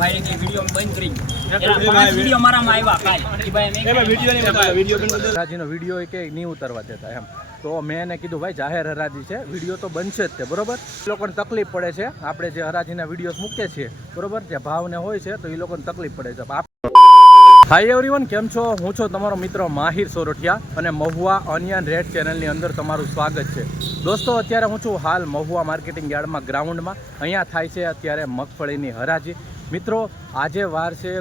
ભાઈ કે વીડિયો બંધ કરી એના પાંચ વીડિયો મારામાં આવ્યા કાલ. ભાઈ મેં હરાજીનો વીડિયો એ નહીં ઉતારવા દેતા એમ. તો મેં એને કીધું ભાઈ જાહેર હરાજી છે. વીડિયો તો બનશે જ તે બરોબર? એ લોકોને તકલીફ પડે છે. આપણે જે હરાજીના વીડિયો મૂકીએ છીએ બરોબર? જે ભાવને હોય છે તો એ લોકોને તકલીફ પડે છે. હાય એવરીવન કેમ છો? હું છું તમારો મિત્ર માહિર સોરઠિયા અને મહુવા ઓનિયન રેડ ચેનલની અંદર તમારું સ્વાગત છે. દોસ્તો અત્યારે હું છું હાલ મહુવા માર્કેટિંગ યાર્ડમાં ગ્રાઉન્ડમાં અહીંયા થાય છે અત્યારે મગફળીની હરાજી. મિત્રો, આજે વાર છે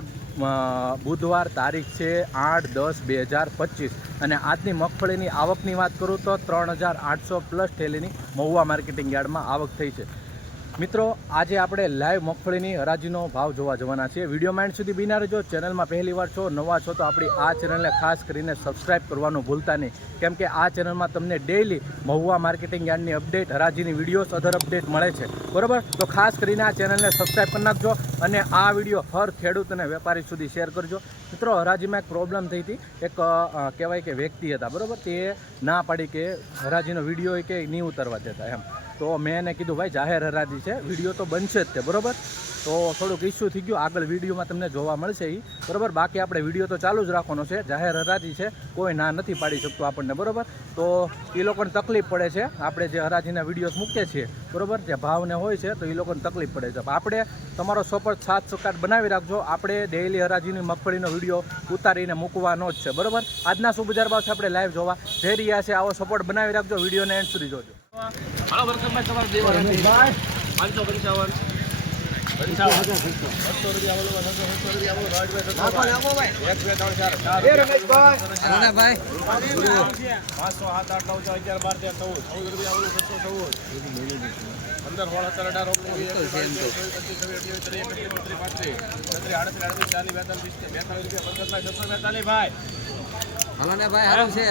બુધવાર તારીખ છે આઠ દસ બે હજાર પચીસ. અને આજની મગફળીની આવકની વાત કરું તો ત્રણ હજાર આઠસો પ્લસ થેલીની મહુવા માર્કેટિંગ યાર્ડમાં આવક થઈ છે. મિત્રો, આજે આપણે લાઈવ મગફળીની હરાજીનો ભાવ જોવા જવાના છીએ. વીડિયો માઇન્ડ સુધી બિના રહેજો. ચેનલમાં પહેલી વાર છો, નવા છો, તો આપણી આ ચેનલને ખાસ કરીને સબસ્ક્રાઇબ કરવાનું ભૂલતા નહીં. કેમ કે આ ચેનલમાં તમને ડેઈલી મહુવા માર્કેટિંગ યાર્ડની અપડેટ હરાજીની વિડીયોઝ અધર અપડેટ મળે છે. બરાબર? તો ખાસ કરીને આ ચેનલને સબસ્ક્રાઇબ કરી નાખજો અને આ વીડિયો હર ખેડૂત અને વેપારી સુધી શેર કરજો. મિત્રો, હરાજીમાં એક પ્રોબ્લેમ થઈ હતી. એક કહેવાય કે વ્યક્તિ હતા. બરાબર? તે ના પાડી કે હરાજીનો વીડિયો કે નહીં ઉતારવા દેતા, એમ. તો મેં એને કીધું, ભાઈ, જાહેર હરાજી છે, વીડિયો તો બનશે જ તે, બરોબર? તો થોડુંક ઇસ્યુ થઈ ગયું, આગળ વિડીયોમાં તમને જોવા મળશે એ બરાબર? બાકી આપણે વીડિયો તો ચાલુ જ રાખવાનો છે, જાહેર હરાજી છે, કોઈ ના નથી પાડી શકતું આપણને, બરોબર? તો એ લોકોને તકલીફ પડે છે, આપણે જે હરાજીના વિડીયોઝ મૂકીએ છીએ, બરોબર? જે ભાવને હોય છે, તો એ લોકોને તકલીફ પડે છે. આપણે તમારો સપોર્ટ સાત સકાટ બનાવી રાખજો, આપણે ડેઇલી હરાજીની મગફળીનો વીડિયો ઉતારીને મૂકવાનો જ છે, બરાબર? આજના શું બજાર છે, આપણે લાઈવ જોવા જઈ રહ્યા છે આવો સપોર્ટ બનાવી રાખજો, વિડીયોને એન્ડ સુધી જોજો. હાલો વરસાદમાં તમારે દેવાનું પાંચસો પંચાવન પાંચસો સાત આઠ નવ અગિયાર બાર તેર ચૌદ ચૌદ રૂપિયા ઓલું છસો ચૌદ પંદર સોળ સત્તર અઢાર ઓગણીસ બેતાલીસ રૂપિયા પંચાવન. છસો બેતાલીસ ભાઈ હલો ને ભાઈ હારું છે.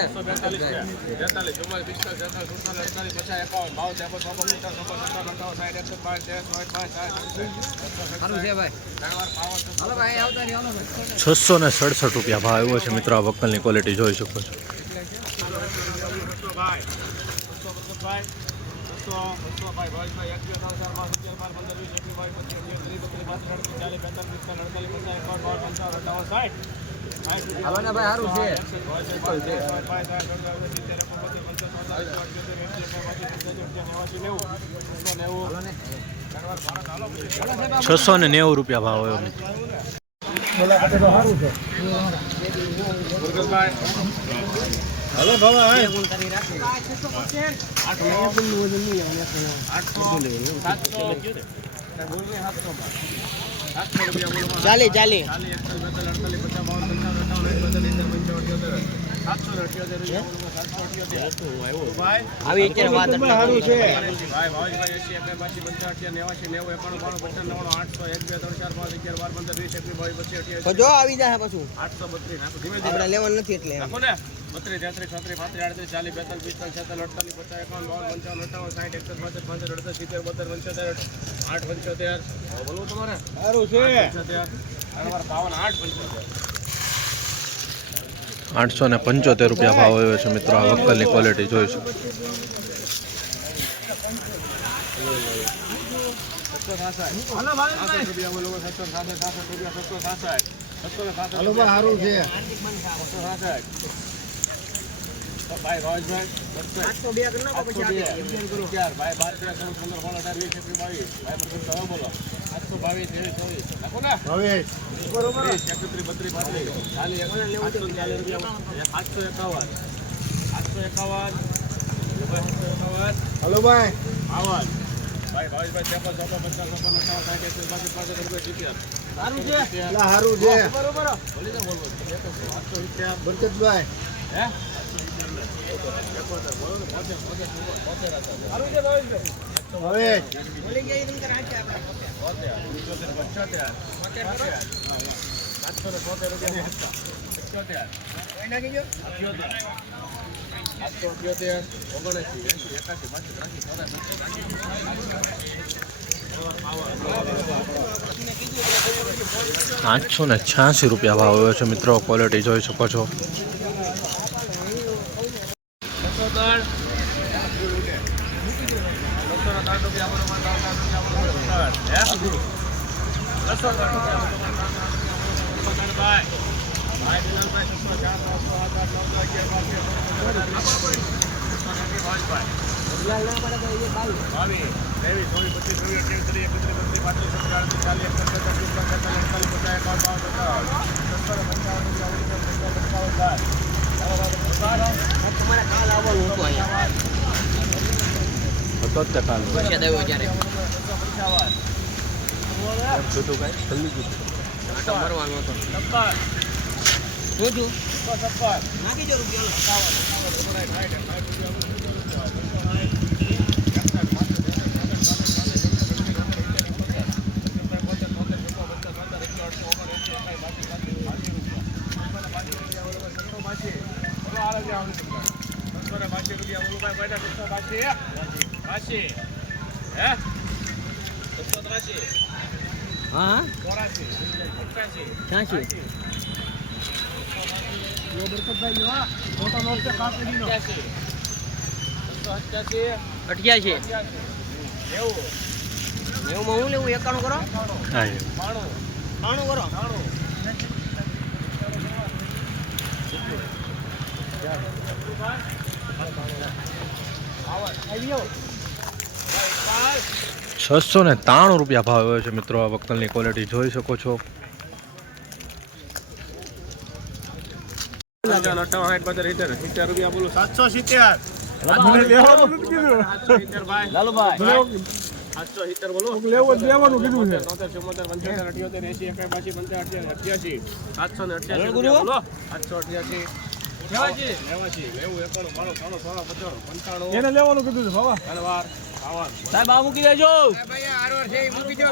છસો સાઠ ને સડસઠ રૂપિયા ભાવ આવ્યો છે મિત્રો આ વકલની ક્વોલિટી જોઈ શકો છો. હલો ને ભાઈ સારું છે છસો ને નેવું રૂપિયા ભાવ આવ્યો મિત્રો ચાલી ચાલી. આવી અત્યારે વાત સારું છે. ભાઈ ભાવેશભાઈ એસી એકર બાસી પંચાસી નેવાસી નેવું એકાણું બાણું પંચાવન નવ્વાણું આઠસો એક બે ત્રણ ચાર પાંચ અગિયાર બાર પંદર વીસ એકવીસ બાવીસ પચીસ અઠ્યાવીસ જો આવી જાય પાછું. આઠસો બત્રીસ. આઠસો ધીમે ધીમે આપણે નથી એટલે બત્રીસ તેત્રીસ છત્રીસ પાંત્રીસ આડત્રીસ ચાલીસ બેતાલીસ પિસ્તાલીસ છેતાલીસ અડતાલીસ પચાસ એકાવન બાવન પંચાવન અઠાવન સાઠ એકસઠ પાંસઠ પાંસઠ અડસઠ સિત્તેર બોતેર પંચોતેર આઠ પંચોતેર. બોલવું તમારે? સારું છે. પંચોતેર. બાવન આઠ પંચોતેર. આઠસો ને પંચોતેર રૂપિયા ભાવ આવ્યો છે મિત્રો આ વક્કલની ક્વોલિટી જોઈશું. સત્તો સાસઠ રૂપિયા બોલો સત્તો સાસઠ સાસઠ રૂપિયા સત્તો સાસઠ. સત્તો સાસઠ સારું છે. ભાઈ રોજભાઈ આઠસો બે ભાઈ બાર તેર ચૌદ પંદર સોળ અઢાર વીસ એકવીસ બાવીસ. ભાઈ પ્રથમ તમે બોલો. આઠસો બાવીસ ત્રેવીસ ચોવીસ. નાખો ને. ત્રીસ એકત્રીસ બત્રીસ પાંત્રીસ. ચાલીસ આઠસો એકાવન. આઠસો એકાવન. હલો ભાઈ. આવાજ ભાઈ ભાવેશભાઈ ત્રેપન ચોપન પચાસ ચોપન અઠાવન સાઠ બાસઠ પાસઠ રૂપિયા સિત્તેર. સારું છે? સારું છે. બરોબર. બોલી દે બોલવો આઠસો સિત્તેર. બરકતભાઈ. હે? આઠસો ને છ્યાસી રૂપિયા ભાવ આવ્યો છે મિત્રો. ક્વોલિટી જોઈ શકો છો. છસો ત્રણ બસો ત્રણ બસો ભાઈ ભાઈ દિલાલભાઈ સત્તર ચાર પાંચ છ આઠ આઠ નવ દસ અગિયાર ત્રેવીસ ચોવીસ પચીસ તમારે આવવાનું હતું અહીંયા હતો જ કાલ વરસાદ આવ્યો ત્યારે એમ કીધું કાંઈ જલ્દી કીધું આટો મરવાનો હતો છપ્પન શું છું છપ્પન નાખી જો રૂપિયા હા. છ્યાસી અઠ્યાસી નેવુંમાં હું લેવું એકાણું કરો. હા. ત્રાણું કરો છસો ને ત્રાણું રૂપિયા ભાવ આવ્યો છે મિત્રો આ વક્તલની ક્વોલિટી જોઈ શકો છો સાતસો સિત્તેર સાતસો સિત્તેર બોલો તોતેર, ચુમ્મોતેર, પંચોતેર, અઠ્યોતેર, એંશી, એકાઈ, બાસી, પંચાસી, અઠ્યાસી, સાતસો ને અઠ્યાસી બોલો. સાતસો અઠ્યાસી. એને લેવાનું કીધું છે બાબા સાહેબ આ મૂકી દેજો.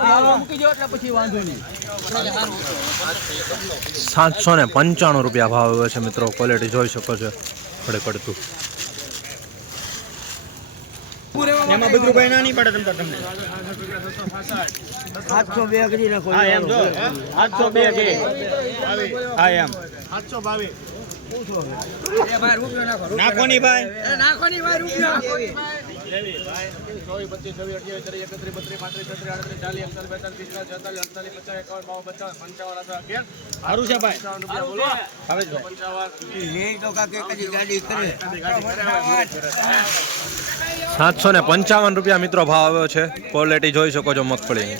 આ મૂકી જો એટલે પછી વાંધો નહીં સાતસો ને પંચાણું રૂપિયા ભાવ આવ્યો છે મિત્રો. ક્વોલિટી જોઈ શકો છો. પડે પડતું. એમાં બધું કઈ ના નહીં પડે તમ તમને. સાતસો બે કરી નાખો. હા એમ જો. આઠસો બે કે હા એમ. સાતસો બાવીસ, નાખો ની ભાઈ ભાઈ. સારું છે ભાઈ રૂપિયા. આવે છે પંચાવન. સાતસો ને પંચાવન રૂપિયા મિત્રો ભાવ આવ્યો છે ક્વોલિટી જોઈ શકો છો મગફળીની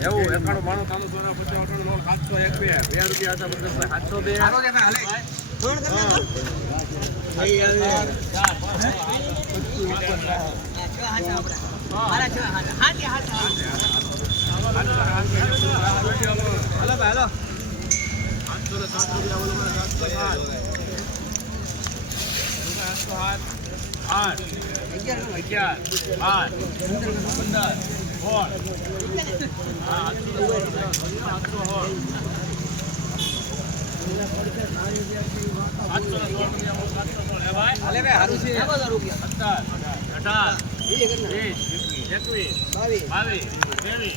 નેવું, એકાણું, બાણું, ત્રાણું, ચોરાણું, પંચાવન, અઠાણું, સાતસો એક બે. બે રૂપિયા હતા, સાતસો બે. ને સાત રૂપિયા, ઓલું મને સાતસો સાત. સાતસો આઠ, આઠ, અગિયાર, બાર, પંદર, સોળ. હા, આઠસો ને સોળ રૂપિયા. આઠસો સોળ. આઠસો ને સોળ રૂપિયા, બોલો, સાતસો સોળ. હે અઢાર, વીસ, એકવીસ, બાવીસ, ત્રેવીસ,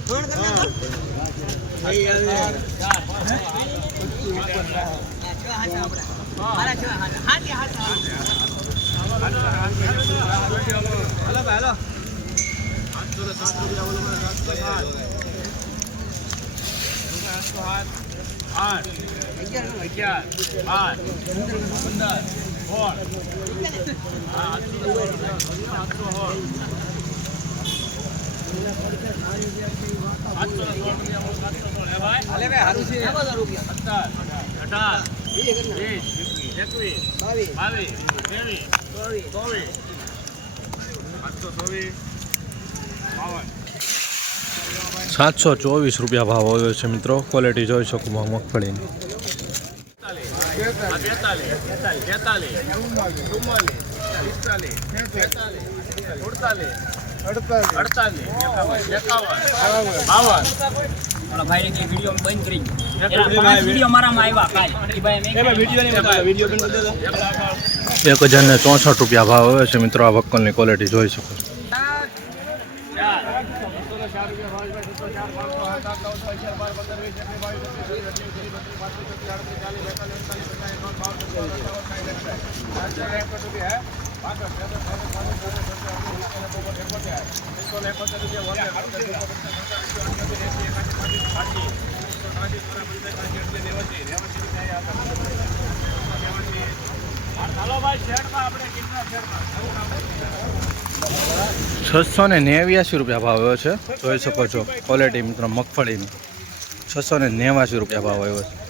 આઠ, અગિયાર, બાર, પંદર, સોળ. આઠસો સોળ રૂપિયા, આઠસો સોળ. આઠસો ને સોળ રૂપિયા, બોલો, સાતસો સોળ. હે ભાઈ? સત્તર, અઢાર, વીસ, એકવીસ, બાવીસ, સાતસો ચોવીસ, રૂપિયા ભાવ આવ્યો છે મિત્રો. ક્વોલિટી જોઈ શકું મગફળીની. બેતાલીસ એક હજાર ને ચોસઠ રૂપિયા ભાવ આવે છે મિત્રો આ વક્કલની ક્વોલિટી જોઈ શકો છો. છસો ને નેવ્યાસી રૂપિયા ભાવ આવ્યો છે. જોઈ શકો છો ક્વોલિટી મિત્રો, મગફળીની. છસો ને નેવ્યાસી રૂપિયા ભાવ આવ્યો છે.